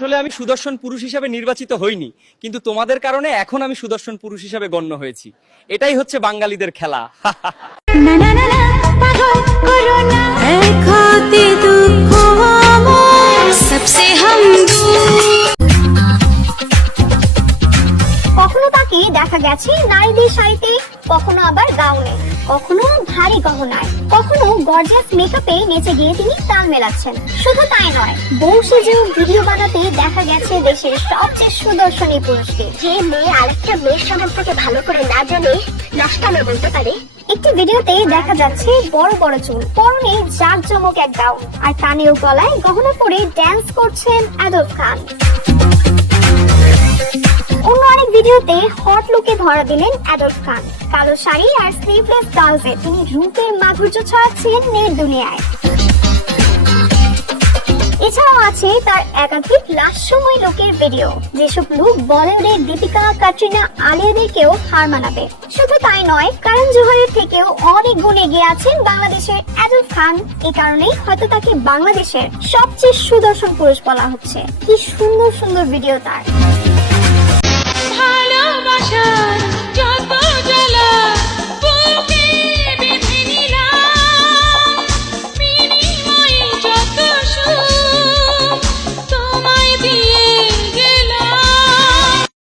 আসলে আমি সুদর্শন পুরুষ হিসাবে নির্বাচিত হইনি, কিন্তু তোমাদের কারণে এখন আমি সুদর্শন পুরুষ হিসাবে গণ্য হয়েছি। এটাই হচ্ছে বাঙালিদের খেলা। না না না না পাগল করো না এক হতে দুঃখ আমার সবসে হাম কখনো তাকে দেখা গেছে নারীদের শাড়িতে, কখনো আবার গাউনে, কখনো ভারী গহনায়, কখনো গর্জিয়াস মেকআপে নেচে গিয়ে তিনি তাল মেলাচ্ছেন। শুধু তাই নয়, বউ সেজেও ভিডিও বানাতে দেখা গেছে দেশের সবচেয়ে সুদর্শনী পুরুষকে। যে মেয়ে আরেকটা মেয়ের সম্পর্কে ভালো করে না জানে নষ্টামে বলতে পারে। একটি ভিডিওতে দেখা যাচ্ছে বড় বড় চুল, পরনে জাঁকজমক এক গাউন, আর কানে ও গলায় গহনা পরে ড্যান্স করছেন আদব খান। অন্য আরেক ভিডিওতে হট লুকে ধরা দিলেন অ্যাডল্ট খান। কালো শাড়ি আর স্লিভলেস ব্লাউজে তিনি রূপের মাধুর্য ছড়াচ্ছেন নেট দুনিয়ায়। এছাড়াও আছে তার একাধিক লাস্যময় লুকের ভিডিও, যেসব লুক বলিউডের দীপিকা, ক্যাটরিনা, আলিয়াদেরকেও হার মানাবে। শুধু তাই নয়, করণ জোহরের থেকেও অনেক গুণ এগিয়ে আছেন বাংলাদেশের অ্যাডল্ট খান। এই কারণেই হয়তো তাকে বাংলাদেশের সবচেয়ে সুদর্শন পুরুষ বলা হচ্ছে। কি সুন্দর সুন্দর ভিডিও তার। ভালোবাসার